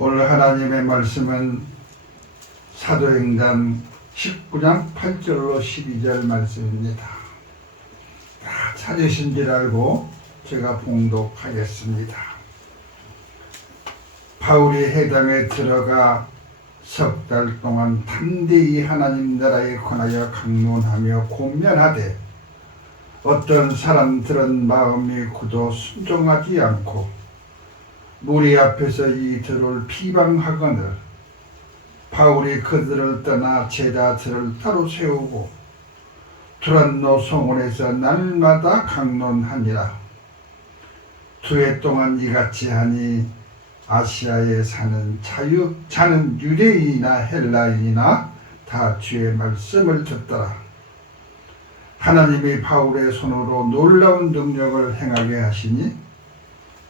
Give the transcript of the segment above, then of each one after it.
오늘 하나님의 말씀은 사도행전 19장 8절로 12절 말씀입니다. 다 찾으신 줄 알고 제가 봉독하겠습니다. 바울이 회당에 들어가 석 달 동안 담대히 하나님 나라에 관하여 강론하며 권면하되 어떤 사람들은 마음이 굳어 순종하지 않고 무리 앞에서 이들을 비방하거늘 바울이 그들을 떠나 제자들을 따로 세우고 두란노 성원에서 날마다 강론하니라. 2해 동안 이같이 하니 아시아에 사는 유대인이나 헬라인이나 다 주의 말씀을 듣더라. 하나님이 바울의 손으로 놀라운 능력을 행하게 하시니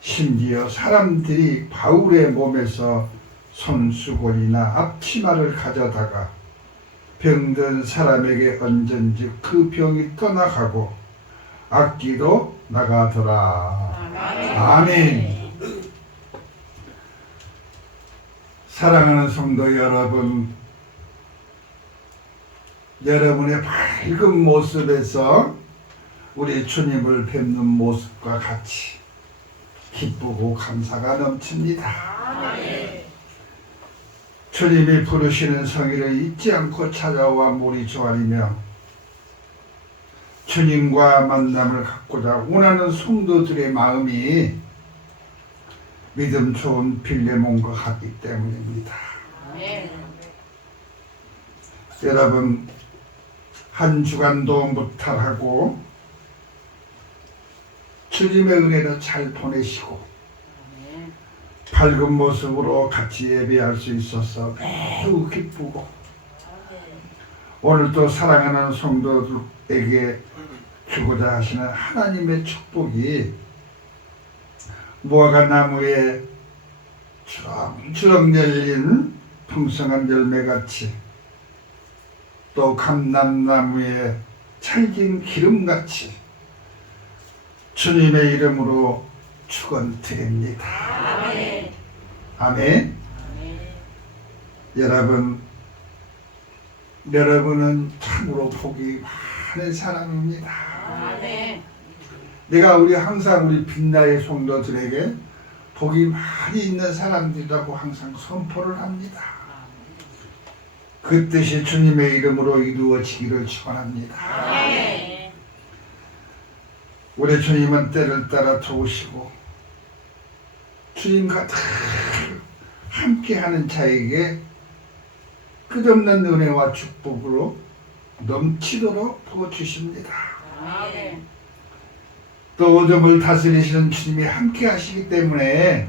심지어 사람들이 바울의 몸에서 손수건이나 앞치마를 가져다가 병든 사람에게 얹은즉 그 병이 떠나가고 악기도 나가더라. 아멘. 사랑하는 성도 여러분, 여러분의 밝은 모습에서 우리 주님을 뵙는 모습과 같이 기쁘고 감사가 넘칩니다. 주님이 부르시는 성의를 잊지 않고 찾아와 물이 조아리며 주님과 만남을 갖고자 원하는 성도들의 마음이 믿음 좋은 빌레몬과 같기 때문입니다. 여러분, 한 주간도 무탈하고 주님의 은혜를 잘 보내시고 밝은 모습으로 같이 예배할 수 있어서 매우 기쁘고 오늘도 사랑하는 성도들에게 주고자 하시는 하나님의 축복이 무화과 나무에 주렁주렁 열린 풍성한 열매같이 또 감람나무에 찰진 기름같이 주님의 이름으로 축원드립니다. 아멘. 아멘. 아멘. 여러분은 참으로 복이 많은 사람입니다. 아멘. 내가 항상 우리 빛나의 성도들에게 복이 많이 있는 사람들이라고 항상 선포를 합니다. 그 뜻이 주님의 이름으로 이루어지기를 축원합니다. 아멘. 우리 주님은 때를 따라 도우시고 주님과 함께하는 자에게 끝없는 은혜와 축복으로 넘치도록 부어주십니다. 또 어둠을 다스리시는 주님이 함께하시기 때문에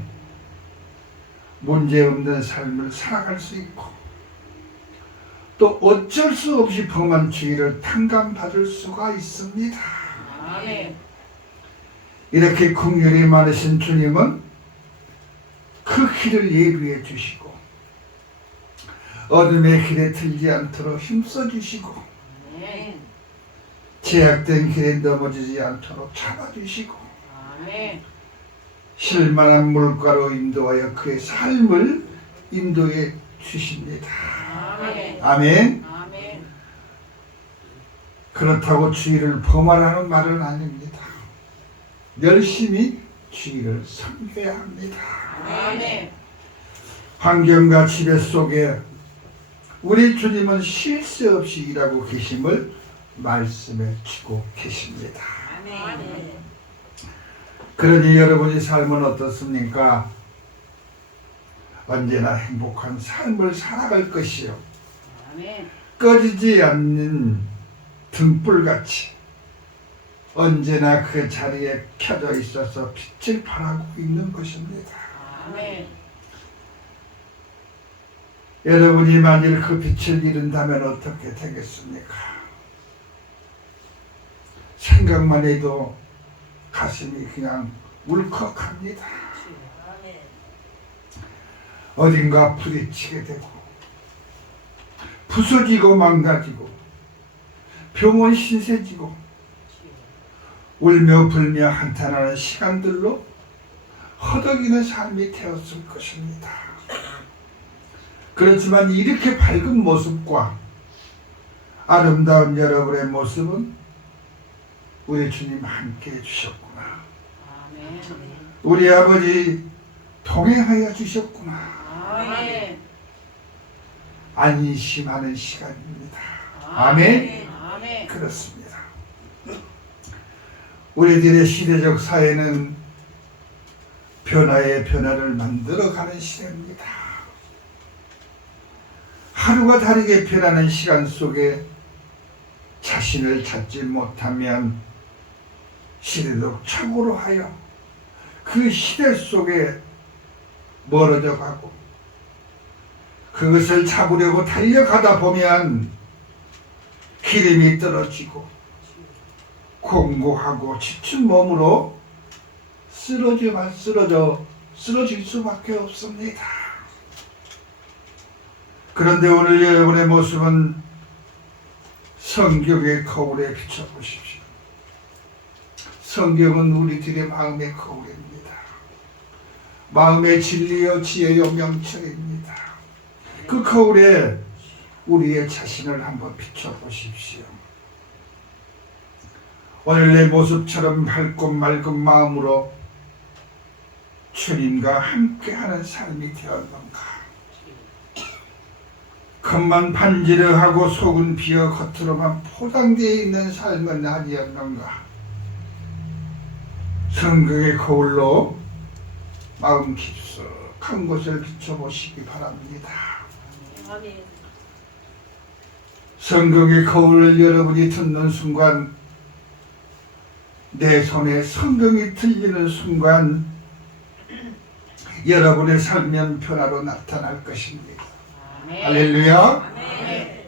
문제없는 삶을 살아갈 수 있고 또 어쩔 수 없이 범한 죄를 탕감받을 수가 있습니다. 이렇게 긍휼이 많으신 주님은 그 길을 예비해 주시고 어둠의 길에 들지 않도록 힘써 주시고 제약된 길에 넘어지지 않도록 잡아주시고 실만한 물가로 인도하여 그의 삶을 인도해 주십니다. 아멘. 그렇다고 주의를 범하라는 말은 아닙니다. 열심히 주의를 섬겨야 합니다. 아멘. 환경과 지배 속에 우리 주님은 쉴 새 없이 일하고 계심을 말씀해 주고 계십니다. 아멘. 그러니 여러분의 삶은 어떻습니까? 언제나 행복한 삶을 살아갈 것이요. 아멘. 꺼지지 않는 등불같이 언제나 그 자리에 켜져 있어서 빛을 발하고 있는 것입니다. 아멘. 여러분이 만일 그 빛을 잃은다면 어떻게 되겠습니까? 생각만 해도 가슴이 그냥 울컥합니다. 어딘가 부딪히게 되고 부서지고 망가지고 병원 신세지고 울며 불며 한탄하는 시간들로 허덕이는 삶이 되었을 것입니다. 그렇지만 이렇게 밝은 모습과 아름다운 여러분의 모습은 우리 주님 함께 해주셨구나. 아멘. 우리 아버지 동행하여 주셨구나. 아멘. 안심하는 시간입니다. 아멘. 아멘. 그렇습니다. 우리들의 시대적 사회는 변화의 변화를 만들어가는 시대입니다. 하루가 다르게 변하는 시간 속에 자신을 찾지 못하면 시대적 착오로 하여 그 시대 속에 멀어져 가고 그것을 잡으려고 달려가다 보면 기름이 떨어지고 공고하고 지친 몸으로 쓰러질 수밖에 없습니다. 그런데 오늘 여러분의 모습은 성경의 거울에 비춰보십시오. 성경은 우리들의 마음의 거울입니다. 마음의 진리요 지혜요 명철입니다. 그 거울에 우리의 자신을 한번 비춰보십시오. 오늘 내 모습처럼 밝고 맑은 마음으로 주님과 함께하는 삶이 되었는가? 겉만 반지르하고 속은 비어 겉으로만 포장되어 있는 삶은 아니었는가? 성경의 거울로 마음 깊숙한 곳을 비춰보시기 바랍니다. 성경의 거울을 여러분이 듣는 순간, 내 손에 성경이 들리는 순간 여러분의 삶은 변화로 나타날 것입니다. 아멘. 할렐루야. 아멘.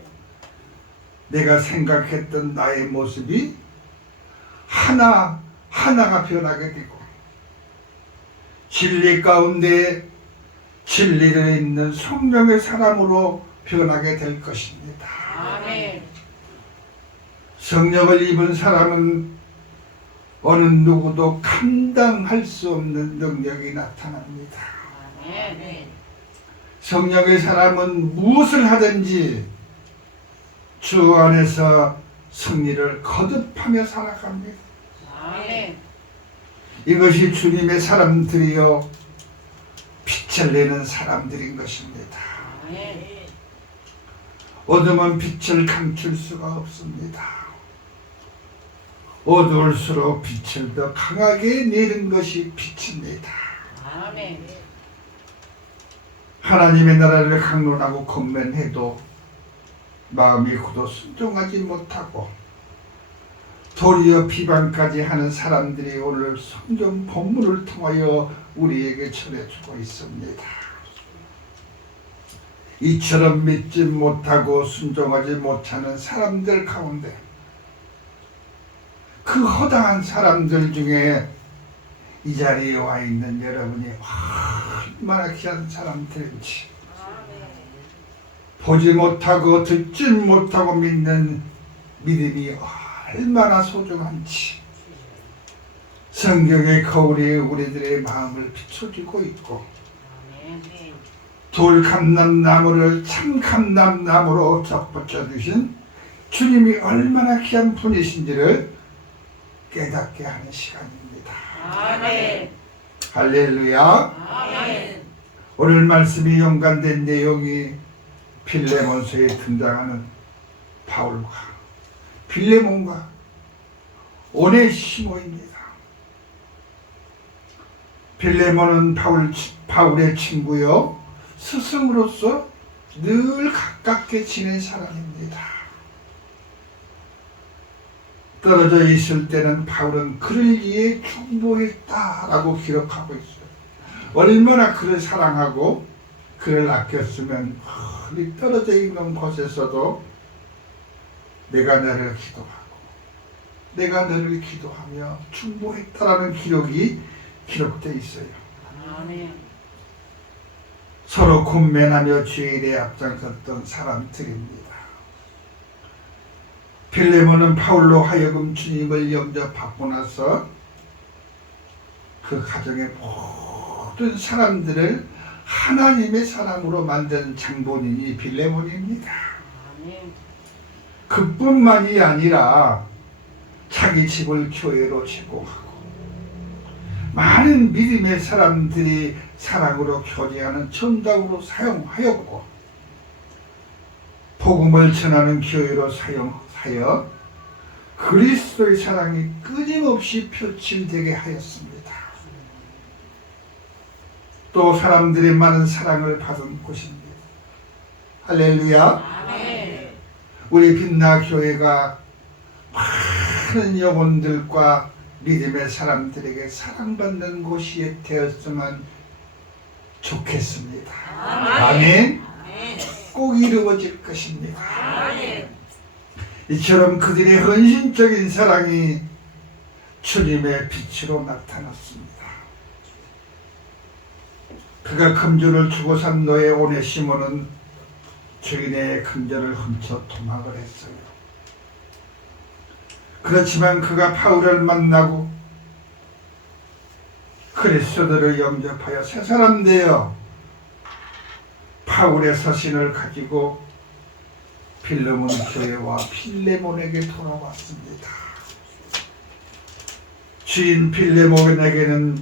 내가 생각했던 나의 모습이 하나가 변하게 되고 진리 가운데 진리를 입는 성령의 사람으로 변하게 될 것입니다. 아멘. 성령을 입은 사람은 어느 누구도 감당할 수 없는 능력이 나타납니다. 아멘. 성령의 사람은 무엇을 하든지 주 안에서 승리를 거듭하며 살아갑니다. 아멘. 이것이 주님의 사람들이요 빛을 내는 사람들인 것입니다. 아멘. 어둠은 빛을 감출 수가 없습니다. 어두울수록 빛을 더 강하게 내는 것이 빛입니다. 아멘. 하나님의 나라를 강론하고 권면해도 마음이 굳어 순종하지 못하고 도리어 비방까지 하는 사람들이 오늘 성경 본문을 통하여 우리에게 전해주고 있습니다. 이처럼 믿지 못하고 순종하지 못하는 사람들 가운데 그 허다한 사람들 중에 이 자리에 와 있는 여러분이 얼마나 귀한 사람들인지, 보지 못하고 듣지 못하고 믿는 믿음이 얼마나 소중한지 성경의 거울이 우리들의 마음을 비춰주고 있고, 돌감람나무를 참감람나무로 접붙여 주신 주님이 얼마나 귀한 분이신지를 깨닫게 하는 시간입니다. 아멘. 할렐루야. 아멘. 오늘 말씀이 연관된 내용이 빌레몬서에 등장하는 바울과 빌레몬과 오네시모입니다. 빌레몬은 바울의 친구요 스승으로서 늘 가깝게 지낸 사람입니다. 떨어져 있을 때는 바울은 그를 위해 중보했다라고 기록하고 있어요. 얼마나 그를 사랑하고 그를 아꼈으면 멀리 떨어져 있는 곳에서도 내가 너를 기도하고 내가 너를 기도하며 중보했다라는 기록이 기록되어 있어요. 아멘. 서로 권면하며 주의 일에 앞장섰던 사람들입니다. 빌레몬은 바울로 하여금 주님을 영접하고 나서 그 가정의 모든 사람들을 하나님의 사랑으로 만든 장본인이 빌레몬입니다. 아멘. 그뿐만이 아니라 자기 집을 교회로 제공하고 많은 믿음의 사람들이 사랑으로 교제하는 전당으로 사용하였고 복음을 전하는 교회로 사용하여 그리스도의 사랑이 끊임없이 표출되게 하였습니다. 또 사람들이 많은 사랑을 받은 곳입니다. 할렐루야. 아멘. 우리 빛나 교회가 많은 영혼들과 믿음의 사람들에게 사랑받는 곳이 되었으면 좋겠습니다. 아멘. 꼭 이루어질 것입니다. 아멘. 이처럼 그들의 헌신적인 사랑이 주님의 빛으로 나타났습니다. 그가 금주를 주고 산 노예 오네시모는 주인의 금전을 훔쳐 도망을 했어요. 그렇지만 그가 바울을 만나고 그리스도를 영접하여 새 사람 되어 바울의 서신을 가지고 빌레몬 교회와 필레몬에게 돌아왔습니다. 주인 빌레몬에게는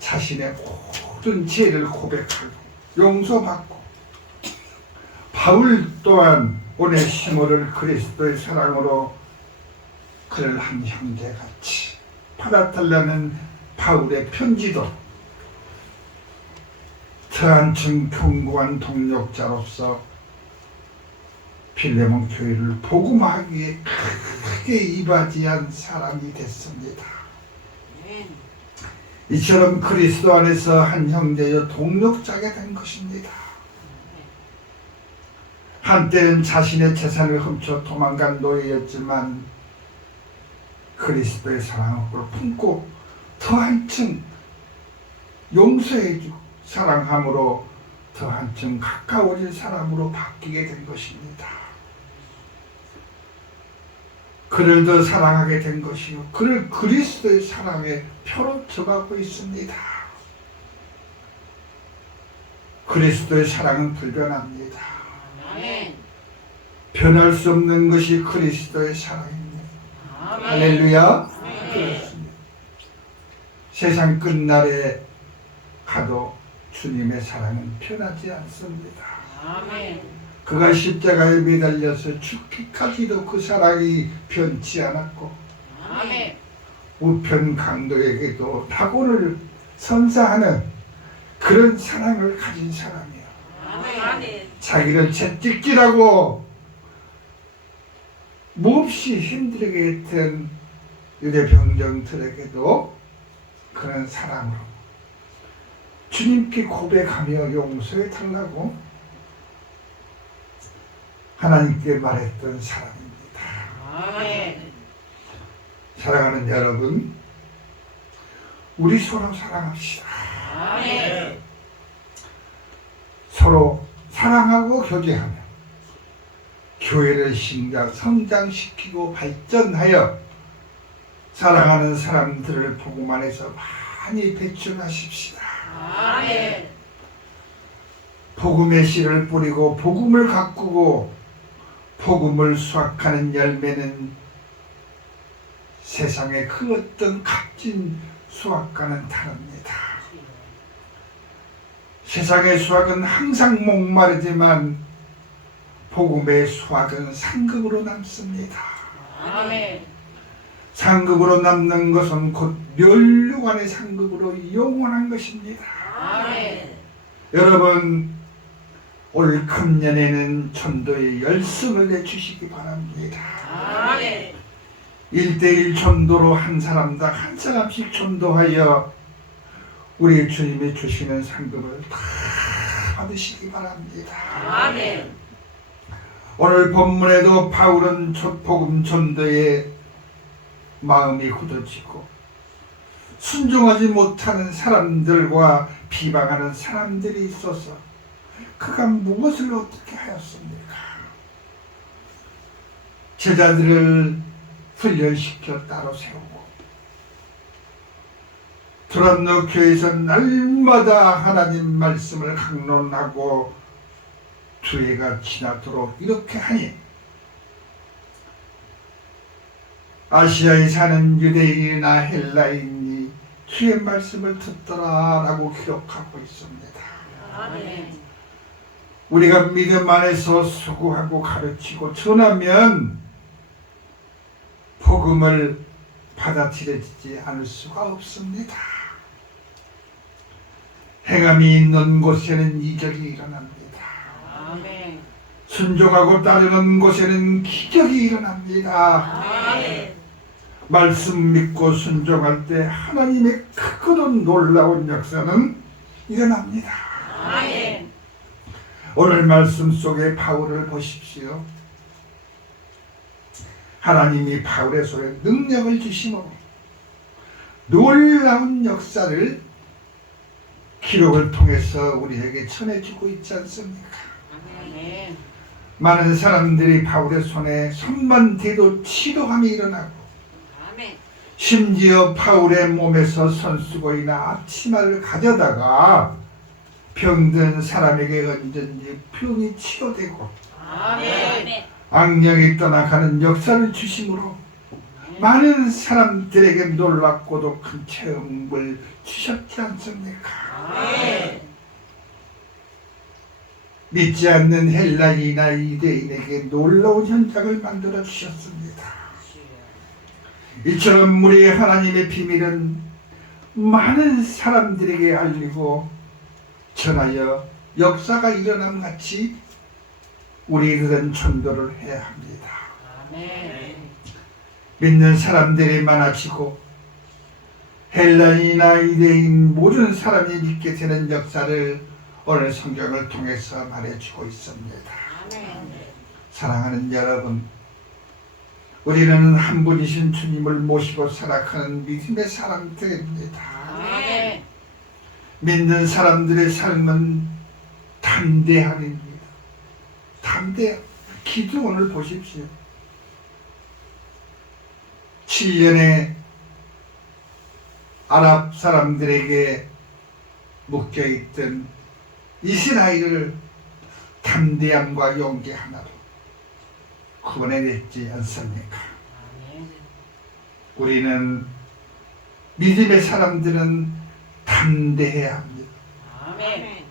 자신의 모든 죄를 고백하고 용서받고 바울 또한 오네시모를 그리스도의 사랑으로 그를 한 형제같이 받아달라는 바울의 편지도 더 한층 견고한 동력자로서 빌레몬 교회를 복음하기에 크게 이바지한 사람이 됐습니다. 이처럼 그리스도 안에서 한 형제여 동력자가 된 것입니다. 한때는 자신의 재산을 훔쳐 도망간 노예였지만 그리스도의 사랑을 품고 더 한층 용서해주고 사랑함으로 더 한층 가까워진 사람으로 바뀌게 된 것입니다. 그를 더 사랑하게 된 것이요 그를 그리스도의 사랑에 표로 적하고 있습니다. 그리스도의 사랑은 불변합니다. 아멘. 변할 수 없는 것이 그리스도의 사랑입니다. 아멘. 할렐루야. 아멘. 그렇습니다. 세상 끝날에 가도 주님의 사랑은 변하지 않습니다. 아멘. 그가 십자가에 매달려서 죽기까지도 그 사랑이 변치 않았고 아멘. 우편 강도에게도 낙원을 선사하는 그런 사랑을 가진 사람이에요. 아멘. 자기를 채찍질하고 몹시 힘들게 했던 유대병정들에게도 그런 사랑으로 주님께 고백하며 용서해 달라고 하나님께 말했던 사람입니다. 아멘. 사랑하는 여러분, 우리 서로 사랑합시다. 아멘. 서로 사랑하고 교제하며 교회를 성장시키고 발전하여 사랑하는 사람들을 복음 안에서 많이 배출하십시다. 아멘. 복음의 씨를 뿌리고 복음을 가꾸고 복음을 수확하는 열매는 세상의 그 어떤 값진 수확과는 다릅니다. 세상의 수확은 항상 목마르지만 복음의 수확은 상급으로 남습니다. 아멘. 상급으로 남는 것은 곧 멸류관의 상급으로 영원한 것입니다. 아멘. 여러분, 올 금년에는 전도에 열심을 내주시기 바랍니다. 아멘. 1:1 전도로 한 사람당 한 사람씩 전도하여 우리 주님이 주시는 상급을 다 받으시기 바랍니다. 아멘. 오늘 본문에도 바울은 복음 전도에 마음이 굳어지고 순종하지 못하는 사람들과 비방하는 사람들이 있어서 그가 무엇을 어떻게 하였습니까? 제자들을 훈련시켜 따로 세우고 두란노 교회에서 날마다 하나님 말씀을 강론하고 두 해가 지나도록 이렇게 하니 아시아에 사는 유대인이나 헬라인이 주의 말씀을 듣더라라고 기록하고 있습니다. 아멘. 우리가 믿음 안에서 수고하고 가르치고 전하면 복음을 받아들여지지 않을 수가 없습니다. 행함이 있는 곳에는 이적이 일어납니다. 아멘. 순종하고 따르는 곳에는 기적이 일어납니다. 아멘. 말씀 믿고 순종할 때 하나님의 크고도 놀라운 역사는 일어납니다. 아멘. 오늘 말씀 속에 바울을 보십시오. 하나님이 바울의 손에 능력을 주심으로 놀라운 역사를 기록을 통해서 우리에게 전해주고 있지 않습니까? 아멘. 많은 사람들이 바울의 손에 손만 대도 치료함이 일어나고 아멘. 심지어 바울의 몸에서 손수건이나 앞치마를 가져다가 병든 사람에게 얹은지 병이 치료되고 아멘. 악령이 떠나가는 역사를 주심으로 많은 사람들에게 놀랍고도 큰 체험을 주셨지 않습니까? 아멘. 믿지 않는 헬라인이나 유대인에게 놀라운 현장을 만들어 주셨습니다. 이처럼 우리 하나님의 비밀은 많은 사람들에게 알리고 전하여 역사가 일어남 같이 우리들은 전도를 해야 합니다. 아멘. 믿는 사람들이 많아지고 헬라인이나 유대인 모든 사람이 믿게 되는 역사를 오늘 성경을 통해서 말해주고 있습니다. 아멘. 사랑하는 여러분, 우리는 한 분이신 주님을 모시고 살아가는 믿음의 사람들입니다. 아멘. 믿는 사람들의 삶은 담대함입니다. 담대. 기도원을 보십시오. 7년의 아랍 사람들에게 묶여있던 이스라엘을 담대함과 용기 하나로 구원해냈지 않습니까? 아멘. 우리는 믿음의 사람들은 담대해야 합니다. 아멘.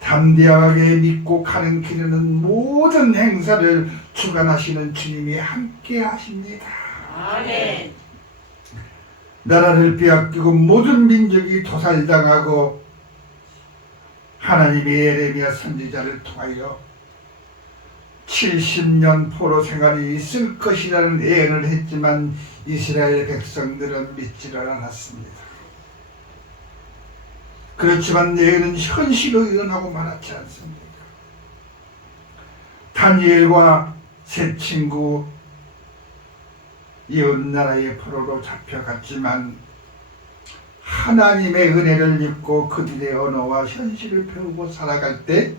담대하게 믿고 가는 길에는 모든 행사를 주관하시는 주님이 함께 하십니다. 아멘. 나라를 빼앗기고 모든 민족이 도살당하고 하나님의 예레미야 선지자를 통하여 70년 포로 생활이 있을 것이라는 예언을 했지만 이스라엘 백성들은 믿지를 않았습니다. 그렇지만 예언은 현실로 일어나고 말았지 않습니까? 다니엘과 세 친구 이웃나라의 포로로 잡혀갔지만 하나님의 은혜를 입고 그들의 언어와 현실을 배우고 살아갈 때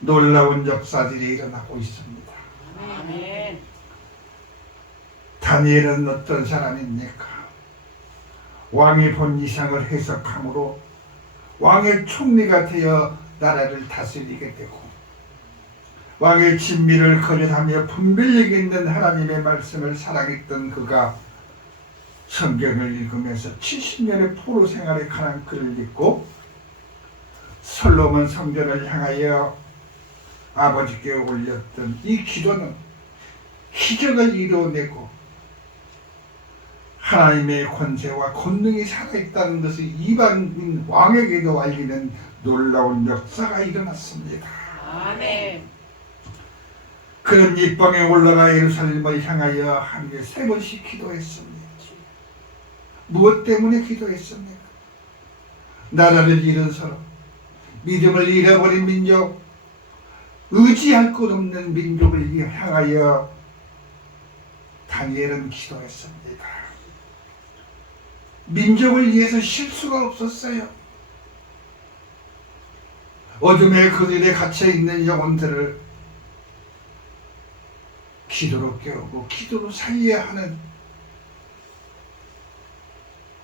놀라운 역사들이 일어나고 있습니다. 아멘. 다니엘은 어떤 사람입니까? 왕이 본 이상을 해석함으로 왕의 총리가 되어 나라를 다스리게 되고 왕의 진미를 거절하며 분별력 있는 하나님의 말씀을 사랑했던 그가 성경을 읽으면서 70년의 포로 생활에 관한 글을 읽고 솔로몬 성전을 향하여 아버지께 올렸던 이 기도는 기적을 이루어내고 하나님의 권세와 권능이 살아있다는 것을 이방인 왕에게도 알리는 놀라운 역사가 일어났습니다. 아멘. 그는 입방에 올라가 예루살렘을 향하여 하루에 3번씩 기도했습니다. 무엇 때문에 기도했습니까? 나라를 잃은 사람, 믿음을 잃어버린 민족, 의지할 것 없는 민족을 향하여 다니엘은 기도했습니다. 민족을 위해서 실수가 없었어요. 어둠의 그들에 갇혀있는 영혼들을 기도로 깨우고 기도로 살려야 하는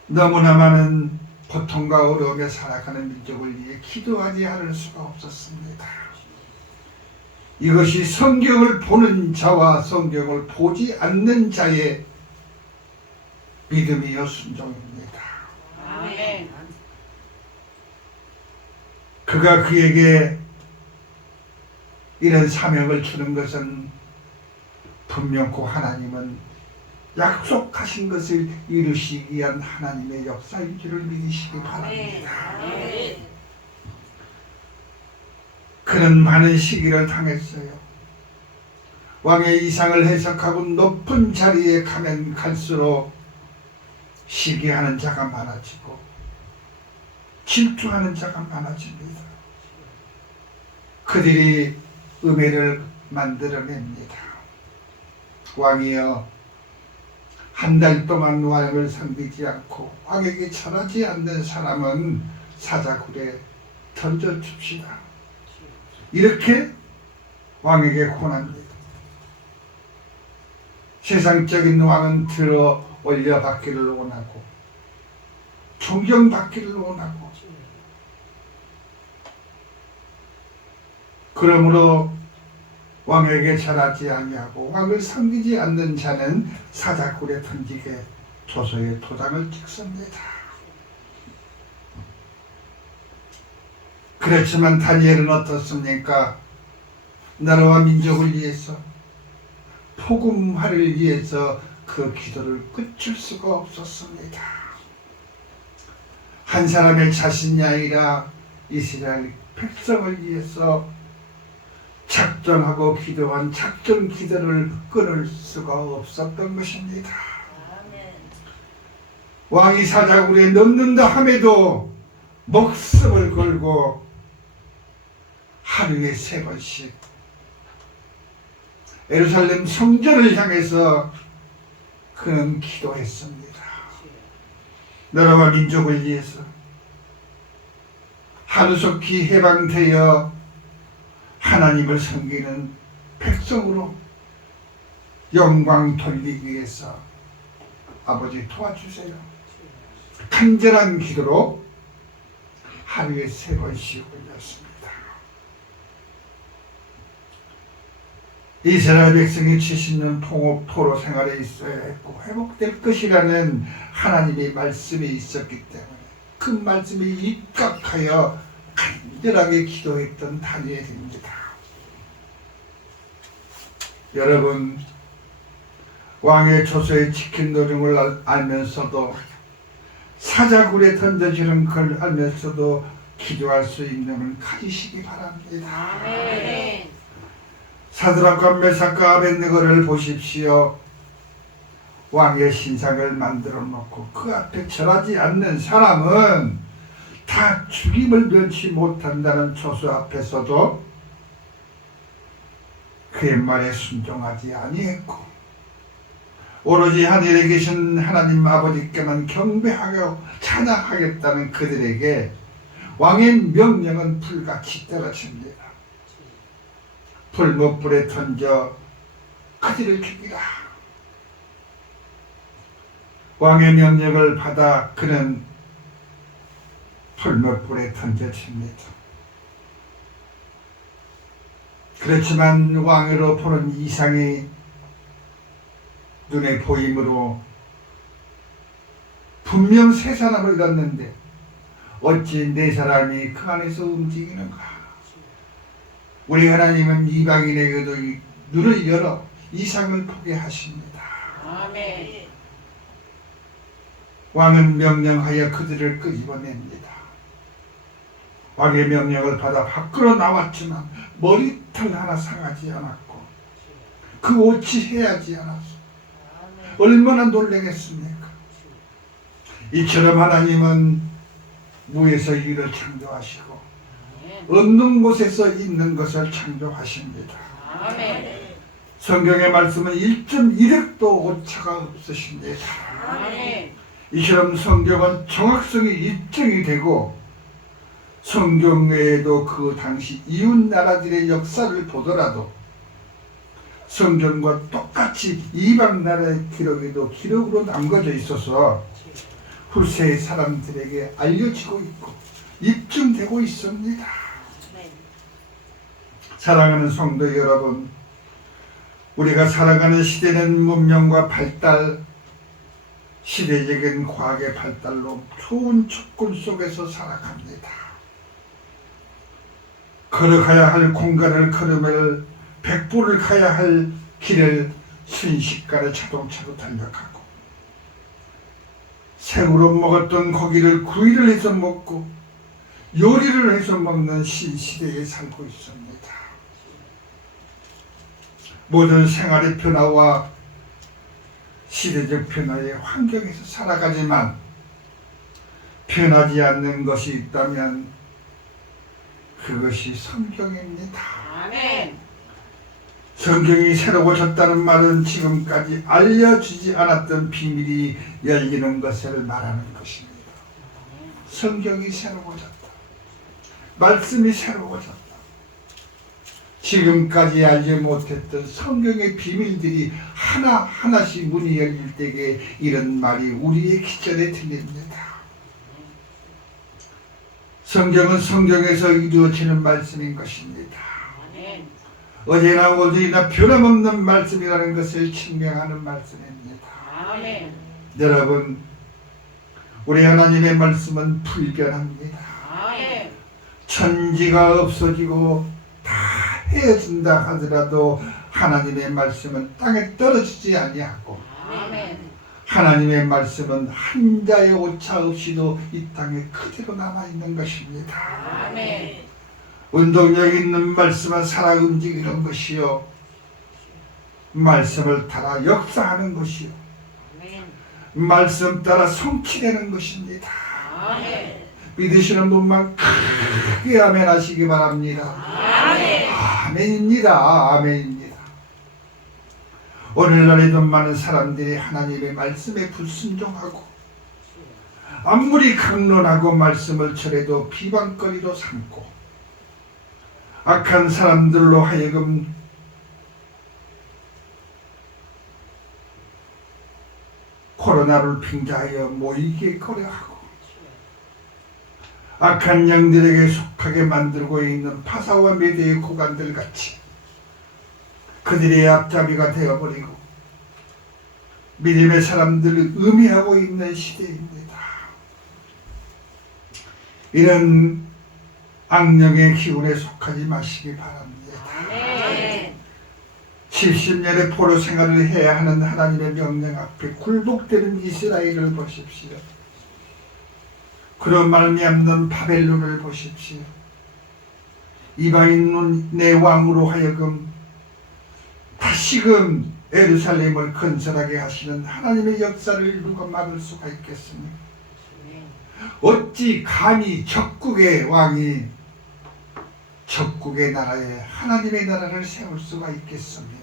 너무나 많은 고통과 어려움에 살아가는 민족을 위해 기도하지 않을 수가 없었습니다. 이것이 성경을 보는 자와 성경을 보지 않는 자의 믿음이요 순종입니다. 아멘. 그가 그에게 이런 사명을 주는 것은 분명코 하나님은 약속하신 것을 이루시기 위한 하나님의 역사인 줄을 믿으시기 바랍니다. 아멘. 그는 많은 시기를 당했어요. 왕의 이상을 해석하고 높은 자리에 가면 갈수록 시기하는 자가 많아지고 질투하는 자가 많아집니다. 그들이 음해를 만들어냅니다. 왕이여, 한 달 동안 왕을 섬기지 않고 왕에게 절하지 않는 사람은 사자굴에 던져줍시다. 이렇게 왕에게 권합니다. 세상적인 왕은 들어 올려받기를 원하고 존경받기를 원하고, 그러므로 왕에게 절하지 아니하고 왕을 섬기지 않는 자는 사자굴에 던지게 조서에 도장을 찍습니다. 그렇지만 다니엘은 어떻습니까? 나라와 민족을 위해서, 복음화를 위해서 그 기도를 끝일 수가 없었습니다. 한 사람의 자신이 아니라 이스라엘 백성을 위해서 작정하고 기도한 작정 기도를 끊을 수가 없었던 것입니다. 왕이 사자굴에 넣는다 함에도 목숨을 걸고 하루에 3번씩 예루살렘 성전을 향해서 그는 기도했습니다. 나라와 민족을 위해서 하루속히 해방되어 하나님을 섬기는 백성으로 영광 돌리기 위해서 아버지 도와주세요. 간절한 기도로 하루에 3번씩 올렸습니다. 이스라엘 백성이 70년 통업 포로 생활에 있어야 했고 회복될 것이라는 하나님의 말씀이 있었기 때문에 그 말씀에 입각하여 간절하게 기도했던 다니엘입니다. 여러분, 왕의 조서에 찍힌 노름을 알면서도 사자굴에 던져지는 걸 알면서도 기도할 수 있는 눈을 가지시기 바랍니다. 아멘. 사드락과 메삭과 아벳네고를 보십시오. 왕의 신상을 만들어 놓고 그 앞에 절하지 않는 사람은 다 죽임을 면치 못한다는 조서 앞에서도 그의 말에 순종하지 아니했고 오로지 하늘에 계신 하나님 아버지께만 경배하고 찬양하겠다는 그들에게 왕의 명령은 불같이 떨어집니다. 불못불에 던져 그들을 죽이라. 왕의 명령을 받아 그는 불못불에 던져집니다. 그렇지만 왕으로 보는 이상이 눈에 보이므로 분명 3사람을 잃었는데 어찌 4사람이 그 안에서 움직이는가? 우리 하나님은 이방인에게도 눈을 열어 이상을 보게 하십니다. 아멘. 왕은 명령하여 그들을 끄집어냅니다. 왕의 명령을 받아 밖으로 나왔지만 머리털 하나 상하지 않았고 그 옷이 해하지 않았어. 얼마나 놀라겠습니까? 이처럼 하나님은 무에서 유를 창조하시고 없는 곳에서 있는 것을 창조하십니다. 아멘. 성경의 말씀은 1.1획도 오차가 없으십니다. 아멘. 이처럼 성경은 정확성이 입증이 되고 성경 외에도 그 당시 이웃 나라들의 역사를 보더라도 성경과 똑같이 이방 나라의 기록에도 기록으로 남겨져 있어서 후세 사람들에게 알려지고 있고 입증되고 있습니다. 사랑하는 성도 여러분, 우리가 살아가는 시대는 문명과 발달, 시대적인 과학의 발달로 좋은 조건 속에서 살아갑니다. 걸어가야 할 공간을 걸으며 백보를 가야 할 길을 순식간에 자동차로 달려가고, 생으로 먹었던 고기를 구이를 해서 먹고 요리를 해서 먹는 신시대에 살고 있습니다. 모든 생활의 변화와 시대적 변화의 환경에서 살아가지만 변하지 않는 것이 있다면 그것이 성경입니다. 아멘. 성경이 새로워졌다는 말은 지금까지 알려주지 않았던 비밀이 열리는 것을 말하는 것입니다. 성경이 새로워졌다. 말씀이 새로워졌다. 지금까지 알지 못했던 성경의 비밀들이 하나하나씩 문이 열릴 때에 이런 말이 우리의 귀전에 들립니다. 성경은 성경에서 이루어지는 말씀인 것입니다. 아멘. 어제나 오늘이나 변함없는 말씀이라는 것을 증명하는 말씀입니다. 아멘. 여러분, 우리 하나님의 말씀은 불변합니다. 아멘. 천지가 없어지고 다 헤어진다 하더라도 하나님의 말씀은 땅에 떨어지지 아니하고, 아멘. 하나님의 말씀은 한자의 오차 없이도 이 땅에 그대로 남아있는 것입니다. 아멘. 운동력 있는 말씀은 살아 움직이는 것이요, 말씀을 따라 역사하는 것이요, 아멘. 말씀 따라 성취되는 것입니다. 아멘. 믿으시는 분만 크게 아멘 하시기 바랍니다. 아멘. 아멘입니다. 아멘입니다. 오늘날에도 많은 사람들이 하나님의 말씀에 불순종하고 아무리 강론하고 말씀을 전해도 비방거리로 삼고 악한 사람들로 하여금 코로나를 빙자하여 모이게 꺼려하고 악한 영들에게 속하게 만들고 있는 파사와 메대의 고관들 같이 그들의 앞잡이가 되어버리고 믿음의 사람들을 음해하고 있는 시대입니다. 이런 악령의 기운에 속하지 마시기 바랍니다. 아멘. 70년의 포로 생활을 해야 하는 하나님의 명령 앞에 굴복되는 이스라엘을 보십시오. 그런 말미암는 바벨론을 보십시오. 이방인 내 왕으로 하여금 다시금 예루살렘을 건설하게 하시는 하나님의 역사를 누가 막을 수가 있겠습니까? 어찌 감히 적국의 왕이 적국의 나라에 하나님의 나라를 세울 수가 있겠습니까?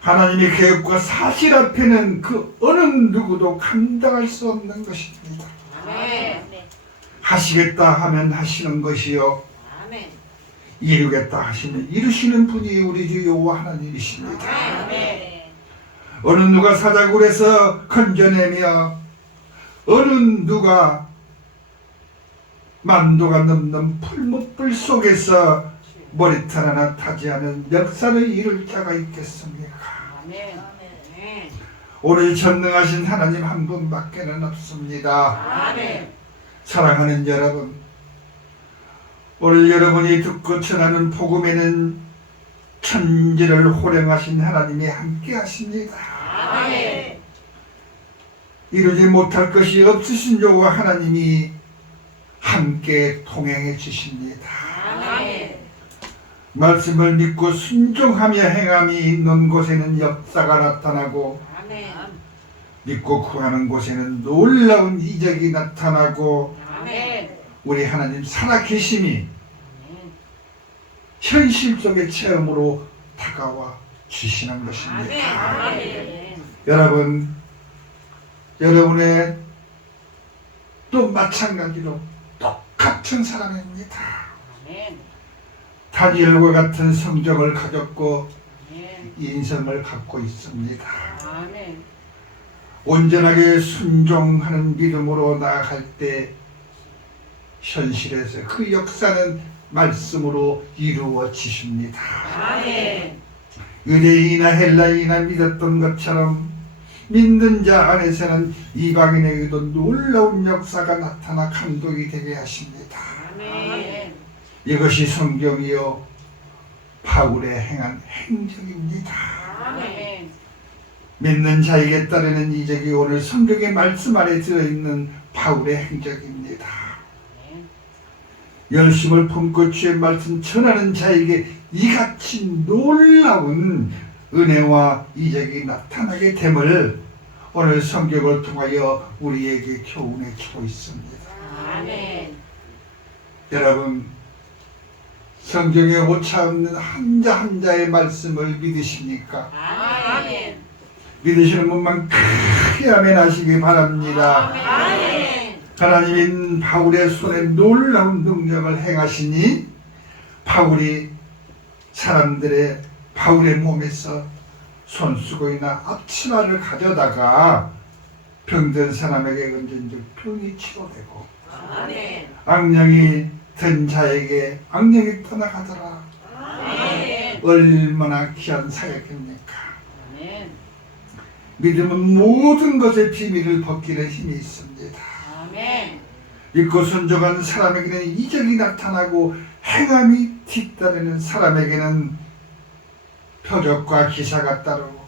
하나님의 계획과 사실 앞에는 그 어느 누구도 감당할 수 없는 것입니다. 아멘. 하시겠다 하면 하시는 것이요, 아멘. 이루겠다 하시면 이루시는 분이 우리 주 여호와 하나님이십니다. 아멘. 어느 누가 사자굴에서 건져내며 어느 누가 만도가 넘는 풀무불 속에서 머리털 하나 타지 않은 역사를 이룰 자가 있겠습니까? 아멘. 오늘 전능하신 하나님 한 분밖에는 없습니다. 아멘. 사랑하는 여러분, 오늘 여러분이 듣고 전하는 복음에는 천지를 호령하신 하나님이 함께 하십니다. 아멘. 이루지 못할 것이 없으신 여호와 하나님이 함께 동행해 주십니다. 아멘. 말씀을 믿고 순종하며 행함이 있는 곳에는 역사가 나타나고 아멘. 믿고 구하는 곳에는 놀라운 이적이 나타나고 아멘. 우리 하나님 살아계심이 현실 속의 체험으로 다가와 주시는 것입니다. 아멘. 여러분, 여러분의 또 마찬가지로 똑같은 사람입니다. 아멘. 다니엘과 같은 성적을 가졌고 아멘. 인성을 갖고 있습니다. 아멘. 온전하게 순종하는 믿음으로 나아갈 때 현실에서 그 역사는 말씀으로 이루어지십니다. 아멘. 유대인이나 헬라인이나 믿었던 것처럼 믿는 자 안에서는 이방인에게도 놀라운 역사가 나타나 감동이 되게 하십니다. 아멘. 이것이 성경이요 바울의 행한 행적입니다. 아멘. 믿는 자에게 따르는 이적이 오늘 성경의 말씀 안에 들어있는 바울의 행적입니다. 열심을 품고 주의 말씀 전하는 자에게 이같이 놀라운 은혜와 이적이 나타나게 됨을 오늘 성경을 통하여 우리에게 교훈해 주고 있습니다. 아멘. 여러분, 성경에 오차 없는 한자 한자의 말씀을 믿으십니까? 아멘. 믿으시는 분만 크게 아멘 하시기 바랍니다. 아멘. 하나님인 바울의 손에 놀라운 능력을 행하시니 바울의 몸에서 손수건이나 앞치마를 가져다가 병든 사람에게 얹은 즉 병이 치료되고 아멘. 악령이 든 자에게 악령이 떠나가더라. 아멘. 얼마나 귀한 사역입니까? 아멘. 믿음은 모든 것의 비밀을 벗기는 힘이 있습니다. 아멘. 믿고 순종한 사람에게는 이적이 나타나고 행함이 뒤따르는 사람에게는 표적과 기사가 따르고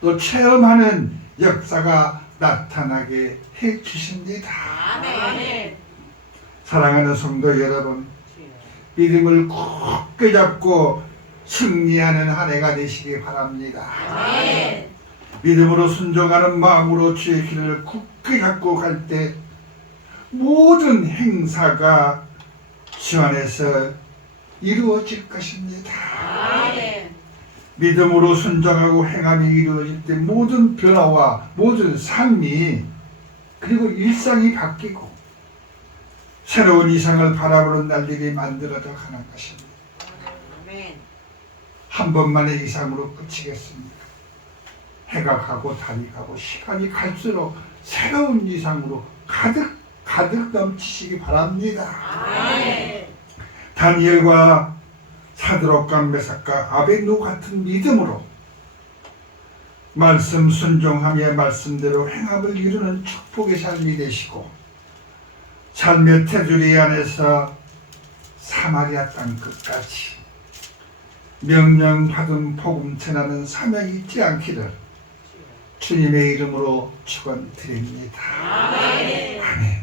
또 체험하는 역사가 나타나게 해 주십니다. 아멘. 사랑하는 성도 여러분, 믿음을 굳게 잡고 승리하는 한 해가 되시기 바랍니다. 아멘. 믿음으로 순종하는 마음으로 주의 길을 굳게 잡고 갈 때 모든 행사가 주 안에서 이루어질 것입니다. 아멘. 믿음으로 순종하고 행함이 이루어질 때 모든 변화와 모든 삶이 그리고 일상이 바뀌고 새로운 이상을 바라보는 날들이 만들어져 가는 것입니다. 아멘. 한 번만의 이상으로 끝이겠습니까? 해가 가고 달이 가고 시간이 갈수록 새로운 이상으로 가득 넘치시기 바랍니다. 아멘. 다니엘과 사드락과 메삭과 아벳노 같은 믿음으로 말씀 순종하며 말씀대로 행함을 이루는 축복의 삶이 되시고 삶의 테두리 안에서 사마리아 땅 끝까지 명령받은 복음 전하는 사명이 있지 않기를 주님의 이름으로 축원드립니다. 아멘. 아멘.